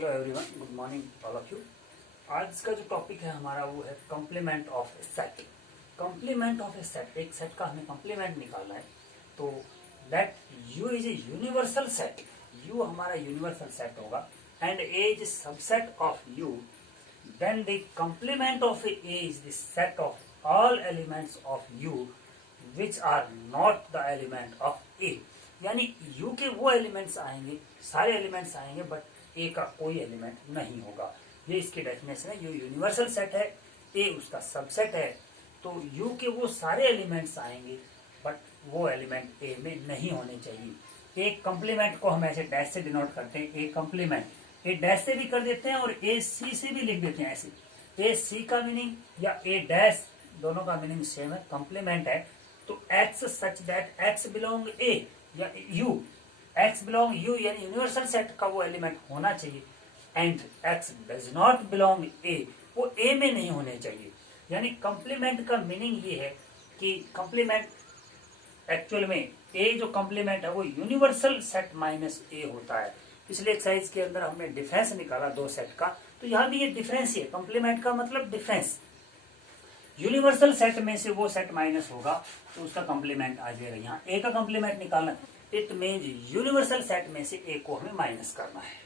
Hello everyone, good morning all of you. आज का जो टॉपिक है हमारा वो है complement of a set. Complement of a set, एक सेट का हमें कॉम्प्लीमेंट निकालना है। तो that U is a universal set. U हमारा यूनिवर्सल सेट होगा and A is subset of U. Then the complement of A is the set of all elements of U which are not the element of A. यानी U के वो elements आएंगे, सारे elements आएंगे, but A का कोई element नहीं होगा। ये इसकी डेफिनेशन है। U यूनिवर्सल सेट है, A उसका सबसेट है। तो U के वो सारे एलिमेंट्स आएंगे, बट वो एलिमेंट A में नहीं होने चाहिए। एक कॉम्प्लीमेंट को हम ऐसे डैश से डिनोट करते हैं, ए कॉम्प्लीमेंट। ए डैश से भी कर देते हैं और ए सी से भी लिख देते हैं। ऐसे ए सी का मीनिंग या ए डैश, दोनों का मीनिंग सेम है, कॉम्प्लीमेंट है। तो X such that X belong A या U, X बिलोंग U यानी यूनिवर्सल सेट का वो एलिमेंट होना चाहिए। And X does not belong A, वो A में नहीं होने चाहिए। यानी कॉम्प्लीमेंट का मीनिंग ये है कि कॉम्प्लीमेंट एक्चुअल में A जो कॉम्प्लीमेंट है वो यूनिवर्सल सेट माइनस A होता है। पिछले एक्सरसाइज के अंदर हमने डिफरेंस निकाला दो सेट का, तो यहाँ भी ये डिफरेंस ही है। कॉम्प्लीमेंट का मतलब डिफरेंस। यूनिवर्सल सेट में से वो सेट माइनस होगा तो उसका कॉम्प्लीमेंट आ जाएगा। यहाँ ए का कॉम्प्लीमेंट निकालना, इट मीन्स यूनिवर्सल सेट में से ए को हमें माइनस करना है।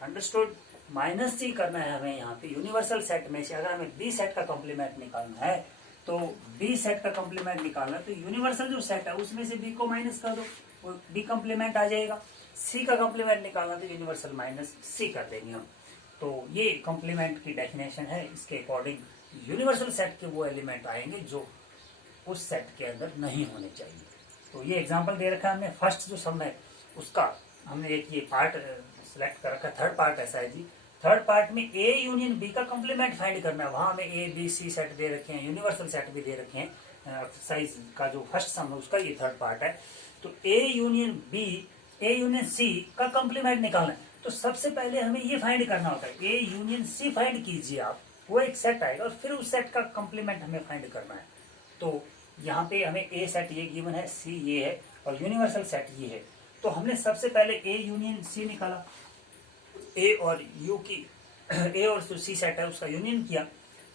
अंडरस्टूड? माइनस ही करना है हमें यहाँ पे यूनिवर्सल सेट में से। अगर हमें बी सेट का कॉम्प्लीमेंट निकालना है तो बी सेट का कॉम्प्लीमेंट निकालना, तो यूनिवर्सल जो सेट है उसमें से बी को माइनस कर दो, वो बी कॉम्प्लीमेंट आ जाएगा। सी का कॉम्प्लीमेंट निकालना तो यूनिवर्सल माइनस सी कर देंगे हम। तो ये कॉम्प्लीमेंट की डेफिनेशन है। इसके अकॉर्डिंग यूनिवर्सल सेट के वो एलिमेंट आएंगे जो उस सेट के अंदर नहीं होने चाहिए। तो ये एग्जांपल दे रखा है हमने। फर्स्ट जो सम है उसका हमने एक ये पार्ट सिलेक्ट कर रखा है। थर्ड पार्ट ऐसा है जी, थर्ड पार्ट में ए यूनियन बी का कॉम्प्लीमेंट फाइंड करना है। वहां हमें ए बी सी सेट दे रखे हैं, यूनिवर्सल सेट भी दे रखे हैं। एक्सरसाइज का जो फर्स्ट सम है उसका ये थर्ड पार्ट है। तो A union B, A union C का कॉम्प्लीमेंट निकालना है। तो सबसे पहले हमें ये फाइंड करना होता है, ए यूनियन सी फाइंड कीजिए आप, वो एक सेट आएगा और फिर उस सेट का कॉम्प्लीमेंट हमें फाइंड करना है। तो यहाँ पे हमें ए सेट ये गिवन है, सी ये है और यूनिवर्सल सेट ये है। तो हमने सबसे पहले ए यूनियन सी निकाला, ए और यू की ए और जो सी सेट है उसका यूनियन किया।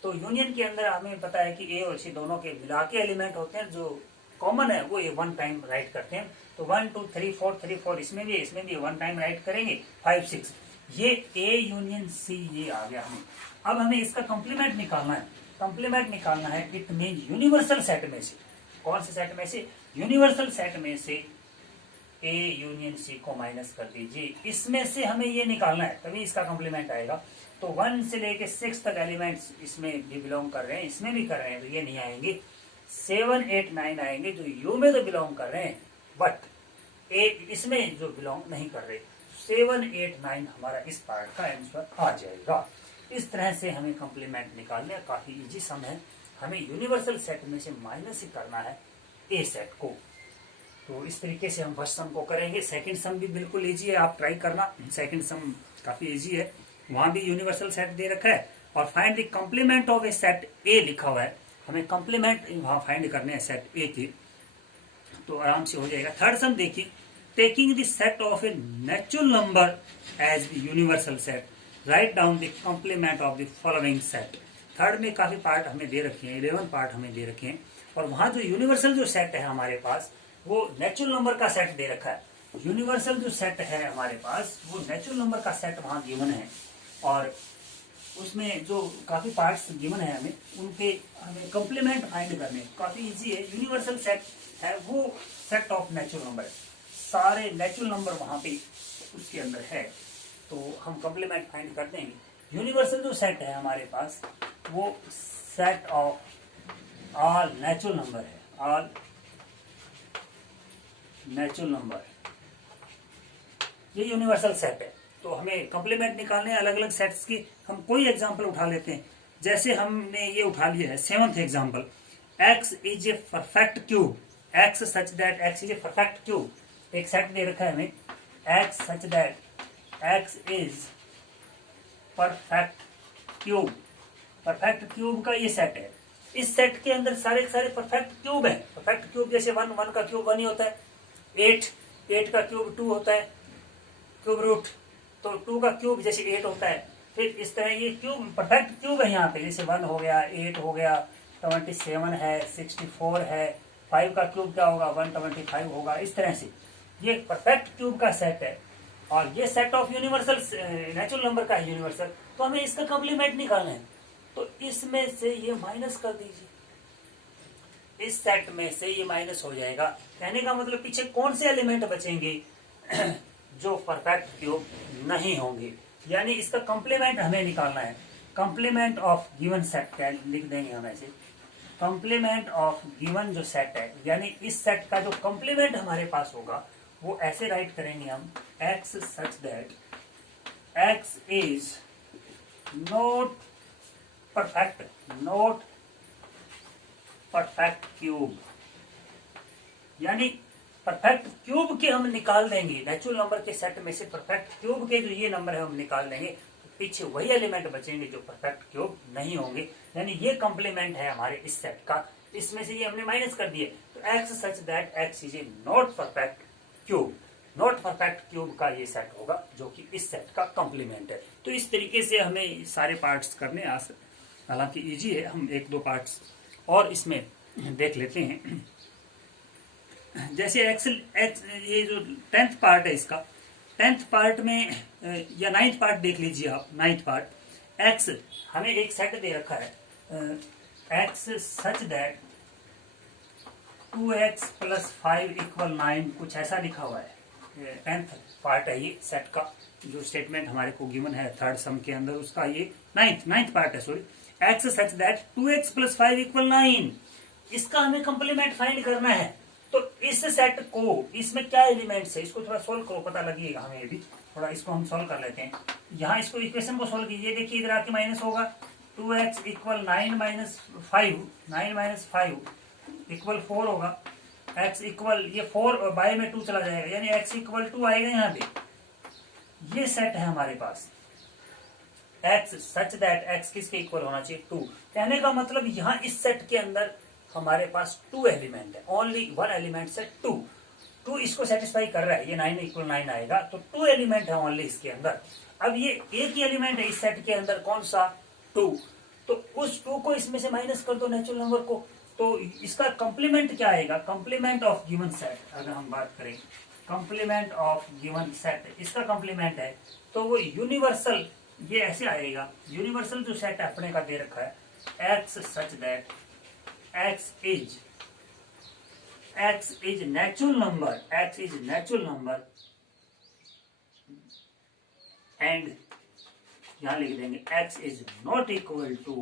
तो यूनियन के अंदर हमें पता है कि ए और सी दोनों के मिला के एलिमेंट होते हैं, जो कॉमन है वो ए वन टाइम राइट करते हैं। तो 1 2 3 4 3 4 इसमें भी वन टाइम राइट करेंगे, 5 6। ये ए यूनियन सी ये आ गया हमें। अब हमें इसका कॉम्प्लीमेंट निकालना है। कॉम्प्लीमेंट निकालना है, इट मीन यूनिवर्सल सेट में से। कौन से सेट में से? यूनिवर्सल सेट में से ए यूनियन सी को माइनस कर दीजिए। इसमें से हमें ये निकालना है, तभी इसका कॉम्प्लीमेंट आएगा। तो 1 से लेके 6 तक एलिमेंट्स इसमें भी बिलोंग कर रहे हैं, इसमें भी कर रहे हैं, तो ये नहीं आएंगे। 7 8 9 आएंगे जो यू में तो बिलोंग कर रहे हैं, बट ए इसमें जो बिलोंग नहीं कर रहे। 7 8 9 हमारा इस पार्ट का आंसर आ जाएगा। इस तरह से हमें कॉम्प्लीमेंट निकालने, काफी इजी सम है। हमें यूनिवर्सल सेट में से माइनस ही करना है ए सेट को। तो इस तरीके से हम फर्स्ट सम को करेंगे। सेकंड सम भी बिल्कुल इजी है, आप ट्राई करना। सेकंड सम काफी इजी है, वहां भी यूनिवर्सल सेट दे रखा है और find the complement of a set A लिखा हुआ है। हमें कॉम्प्लीमेंट वहां फाइंड करने हैं सेट ए के, तो आराम से हो जाएगा। थर्ड सम देखिए, taking the set of a natural number as the universal set, right down the complement of the following set. Third में काफी पार्ट हमें दे रखे हैं, 11 पार्ट हमें दे रखे हैं, और वहां जो यूनिवर्सल जो सेट है हमारे पास वो नेचुरल नंबर का सेट दे रखा है। यूनिवर्सल जो सेट है हमारे पास वो नेचुरल नंबर का सेट वहां गिवन है, और उसमें जो काफी पार्ट्स गिवन है हमें, उनके हमें कॉम्प्लीमेंट फाइंड करने। काफी इजी है। यूनिवर्सल सेट है वो सेट ऑफ नेचुरल नंबर, सारे नेचुरल नंबर वहां पे उसके अंदर है, तो हम कॉम्प्लीमेंट फाइंड कर देंगे। यूनिवर्सल जो सेट है हमारे पास वो set of all natural number है, ऑल नेचुरल नंबर, ये यूनिवर्सल सेट है। तो हमें कॉम्प्लीमेंट निकालने अलग अलग सेट्स की। हम कोई एग्जांपल उठा लेते हैं, जैसे हमने ये उठा लिया है 7th example, x is a perfect cube, x such that x is a perfect cube. एक सेट दे रखा है हमें, x such that x is perfect cube. Perfect cube का ये सेट है। इस सेट के अंदर सारे सारे परफेक्ट क्यूब है। परफेक्ट क्यूब जैसे 1 का क्यूब 1 ही होता है, 8 का क्यूब 2 होता है, क्यूब रूट तो 2 का क्यूब जैसे 8 होता है, फिर इस तरह ये क्यूब परफेक्ट क्यूब है यहाँ पे, जैसे 1 हो गया, 8 हो गया, 27 है, 64 है, 5 का क्यूब क्या होगा, 125 होगा। इस तरह से ये परफेक्ट क्यूब का सेट है, और ये set of universal natural number का है यूनिवर्सल, तो हमें इसका कॉम्प्लीमेंट निकालना है। तो इसमें से ये माइनस कर दीजिए, इस सेट में से ये माइनस हो जाएगा। कहने का मतलब पीछे कौन से एलिमेंट बचेंगे जो परफेक्ट क्यूब नहीं होंगे, यानी इसका कॉम्प्लीमेंट हमें निकालना है। कॉम्प्लीमेंट ऑफ गिवन सेट का लिख देंगे हम ऐसे, कॉम्प्लीमेंट ऑफ गिवन जो सेट है, यानी इस सेट का जो कॉम्प्लीमेंट हमारे पास होगा वो ऐसे राइट करेंगे हम, x such that x is not perfect cube, यानी परफेक्ट क्यूब के हम निकाल देंगे, नेचुरल नंबर के सेट में से परफेक्ट क्यूब के जो ये नंबर है हम निकाल देंगे, तो पीछे वही एलिमेंट बचेंगे जो परफेक्ट क्यूब नहीं होंगे, यानी ये कॉम्प्लीमेंट है हमारे इस सेट का। इसमें से ये हमने माइनस कर दिए, तो x such that x is a not perfect cube, not perfect cube का ये सेट होगा जो कि इस सेट का कॉम्प्लीमेंट है। तो इस तरीके से हमें सारे पार्ट्स करने हालांकि इजी है, हम 1-2 पार्ट्स और इसमें देख लेते हैं। जैसे ये जो 10th पार्ट है इसका, 10th पार्ट में या 9th पार्ट देख लीजिए आप, 9th पार्ट x हमें एक सेट दे रखा है, x सच दैट 2x + 5 = 9, कुछ ऐसा लिखा हुआ है। 10th पार्ट है ये सेट का, जो स्टेटमेंट हमारे को गिवन है 3rd सम के अंदर, उसका ये 9th पार्ट है, sorry. x such that 2x + 5 = 9, इसका हमें कंप्लीमेंट फाइंड करना है। तो इस सेट को, इसमें क्या एलिमेंट्स है, इसको थोड़ा सोल्व करो, पता लगेगा हमें भी थोड़ा, इसको हम सोल्व कर लेते हैं। यहाँ इसको इक्वेशन को सोल्व कीजिए, देखिए इधर आके माइनस होगा, 2x = 9 - 5, 9 - 5 = 4 होगा, x इक्वल, ये 4 बाय में 2 चला जाएगा, यानी x = 2 आएगा यहाँ पे। ये सेट है हमारे पास, x सच दैट x किसके इक्वल होना चाहिए, 2। कहने का मतलब यहाँ इस सेट के अंदर हमारे पास 2 एलिमेंट है, ओनली 1 एलिमेंट से 2 इसको सेटिस्फाई कर रहा है, ये 9 = 9 आएगा, तो 2 एलिमेंट है ओनली इसके अंदर। अब ये एक ही एलिमेंट है इस सेट के अंदर, कौन सा, 2, तो उस 2 को इसमें से माइनस कर दो नेचुरल नंबर को, तो इसका कंप्लीमेंट क्या आएगा, कंप्लीमेंट ऑफ गिवन सेट। अगर हम बात करें कंप्लीमेंट ऑफ गिवन सेट, इसका कंप्लीमेंट है तो वो यूनिवर्सल, ये ऐसे आएगा, यूनिवर्सल जो सेट अपने का दे रखा है, x such that x is natural number, x is natural number and यहां लिख देंगे x is not equal to,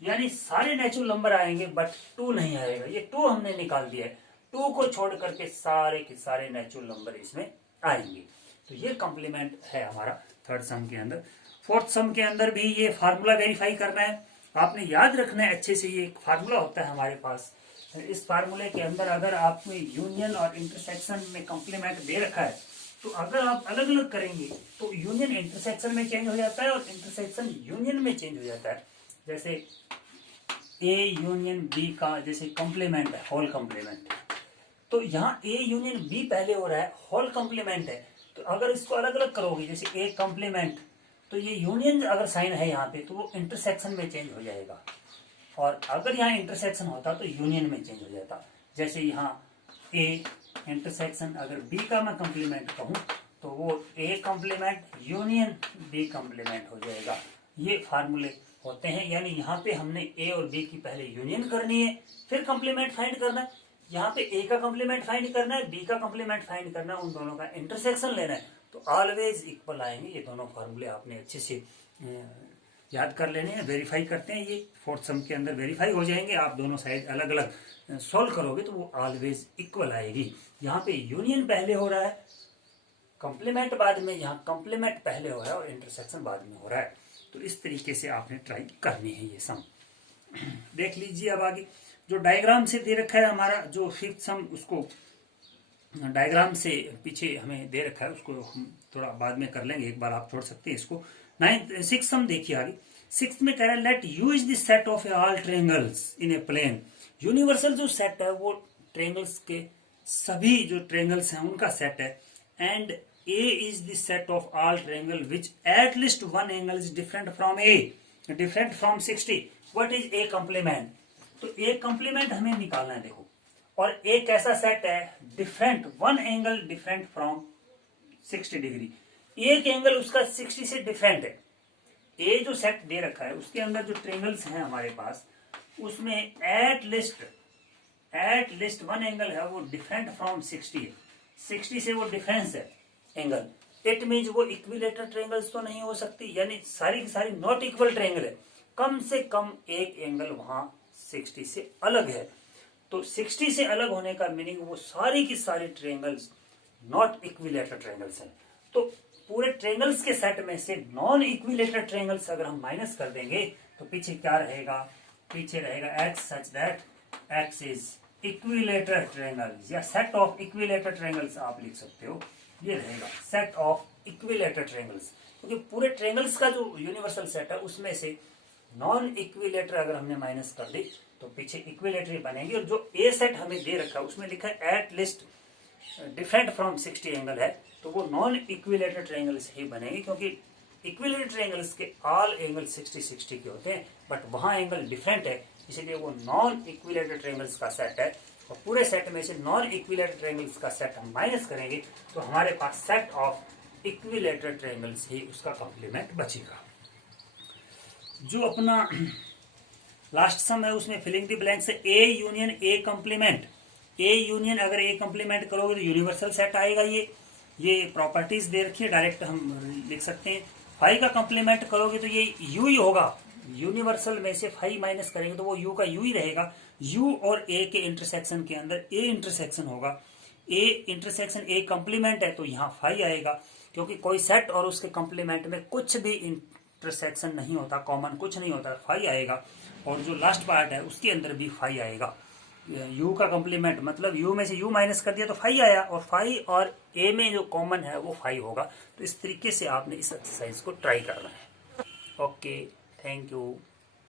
यानी सारे नेचुरल नंबर आएंगे बट 2 नहीं आएगा, ये 2 हमने निकाल दिया है, 2 को छोड़ करके सारे के सारे नेचुरल नंबर इसमें आएंगे। तो ये कॉम्प्लीमेंट है हमारा 3rd सम के अंदर। 4th सम के अंदर भी ये फार्मूला वेरीफाई करना है, आपने याद रखना है अच्छे से। ये एक फार्मूला होता है हमारे पास, इस फार्मूले के अंदर अगर आपने यूनियन और इंटरसेक्शन में कॉम्प्लीमेंट दे रखा है, तो अगर आप अलग अलग करेंगे तो यूनियन इंटरसेक्शन में चेंज हो जाता है और इंटरसेक्शन यूनियन में चेंज हो जाता है। जैसे ए यूनियन बी का जैसे कॉम्प्लीमेंट है, होल कॉम्प्लीमेंट, तो यहाँ ए यूनियन बी पहले हो रहा है, होल कॉम्प्लीमेंट है, तो अगर इसको अलग अलग करोगे, जैसे ए कॉम्प्लीमेंट, तो ये यूनियन अगर साइन है यहाँ पे तो वो इंटरसेक्शन में चेंज हो जाएगा, और अगर यहाँ इंटरसेक्शन होता तो यूनियन में चेंज हो जाता। जैसे यहाँ ए इंटरसेक्शन अगर बी का मैं कॉम्प्लीमेंट कहूँ तो वो A complement union B complement हो जाएगा। ये फार्मूले होते हैं, यानी यहाँ पे हमने ए और बी की पहले यूनियन करनी है, फिर कॉम्प्लीमेंट फाइंड करना है। यहाँ पे ए का कॉम्प्लीमेंट फाइंड करना है, बी का कॉम्प्लीमेंट फाइंड करना है, उन दोनों का इंटरसेक्शन लेना है, तो ऑलवेज इक्वल आएंगे। ये दोनों फार्मूले आपने अच्छे से याद कर लेने हैं। वेरीफाई करते हैं, ये 4th सम के अंदर वेरीफाई हो जाएंगे। आप दोनों साइड अलग अलग सॉल्व करोगे तो वो ऑलवेज इक्वल आएगी। यहाँ पे यूनियन पहले हो रहा है, कॉम्प्लीमेंट बाद में, यहाँ कॉम्प्लीमेंट पहले हो रहा है और इंटरसेक्शन बाद में हो रहा है। तो इस तरीके से आपने ट्राई करनी है ये सम। देख लीजिए अब आगे जो डायग्राम से दे रखा है हमारा जो 5th सम, उसको डायग्राम से पीछे हमें दे रखा है, उसको हम थोड़ा बाद में कर लेंगे, एक बार आप छोड़ सकते हैं इसको। 6th सम देखिए आगे। 6th में कह रहा है let U is the set of all triangles in a plane. Universal जो सेट है वो ट्रायंगल्स के सभी जो ट्रायंगल्स हैं उनका सेट है। and A is the set of all triangle which at least one angle is different from A, different from 60. What is A complement? तो A complement हमें निकालना है देखो, और A कैसा सेट है? Different, one angle different from 60 degree, एक angle उसका 60 से डिफरेंट है। ए जो सेट दे रखा है उसके अंदर जो ट्रायंगल्स हैं हमारे पास, उसमें एट लिस्ट वन एंगल है वो डिफरेंट फ्रॉम 60 है, 60 से वो डिफरेंस है एंगल। इट मीन्स वो इक्विलेटर ट्रायंगल्स तो नहीं हो सकती, यानी सारी की सारी नॉट इक्वल ट्रायंगल है, कम से कम एक एंगल वहां 60 से अलग है। तो 60 से अलग होने का मीनिंग वो सारी की सारी ट्रायंगल्स नॉट इक्विलेटर ट्रायंगल्स हैं। तो पूरे ट्रायंगल्स के सेट में से नॉन इक्विलेटर ट्रायंगल्स अगर हम माइनस कर देंगे तो पीछे क्या रहेगा? पीछे रहेगा x such that x is equilateral triangles, या सेट ऑफ इक्विलेटर ट्रायंगल्स आप लिख सकते हो। ये रहेगा सेट ऑफ इक्विलेटर ट्रायंगल्स, क्योंकि पूरे ट्रायंगल्स का जो यूनिवर्सल सेट है उसमें से नॉन इक्विलेटर अगर हमने माइनस कर दी तो पीछे इक्विलेटरी बनेगी। और जो ए सेट हमें दे रखा है उसमें लिखा है at least different from 60 angle है, तो वो नॉन इक्विलेटर ट्रायंगल्स ही बनेगी, क्योंकि इक्विलेटर ट्रायंगल्स के ऑल एंगल 60-60 के होते हैं, बट वहां एंगल डिफरेंट है, इसलिए वो नॉन इक्विलेटर ट्रायंगल्स का सेट है। और पूरे सेट में से नॉन इक्विलेटर ट्रायंगल्स का सेट हम माइनस करेंगे तो हमारे पास सेट ऑफ इक्विलेटर ट्रायंगल्स ही उसका कॉम्प्लीमेंट बचेगा। जो अपना लास्ट सम है उसमें फिलिंग द ब्लैंक से A union A complement, A union अगर ए कॉम्प्लीमेंट करोगे तो यूनिवर्सल सेट आएगा। ये प्रॉपर्टीज दे रखी है, डायरेक्ट हम लिख सकते हैं। फाइव का कॉम्प्लीमेंट करोगे तो ये यू ही होगा, यूनिवर्सल में से फाइव माइनस करेंगे तो वो यू का यू ही रहेगा। यू और ए के इंटरसेक्शन के अंदर ए इंटरसेक्शन होगा, ए इंटरसेक्शन ए कॉम्प्लीमेंट है तो यहाँ फाइव आएगा, क्योंकि कोई सेट और उसके कॉम्प्लीमेंट में कुछ भी इंटरसेक्शन नहीं होता, कॉमन कुछ नहीं होता, फाइव आएगा। और जो लास्ट पार्ट है उसके अंदर भी फाइव आएगा। यू का कॉम्प्लीमेंट मतलब यू में से यू माइनस कर दिया तो फाइव आया, और फाइव और ए में जो कॉमन है वो फाइव होगा। तो इस तरीके से आपने इस एक्सरसाइज को ट्राई करना है। Okay, thank you.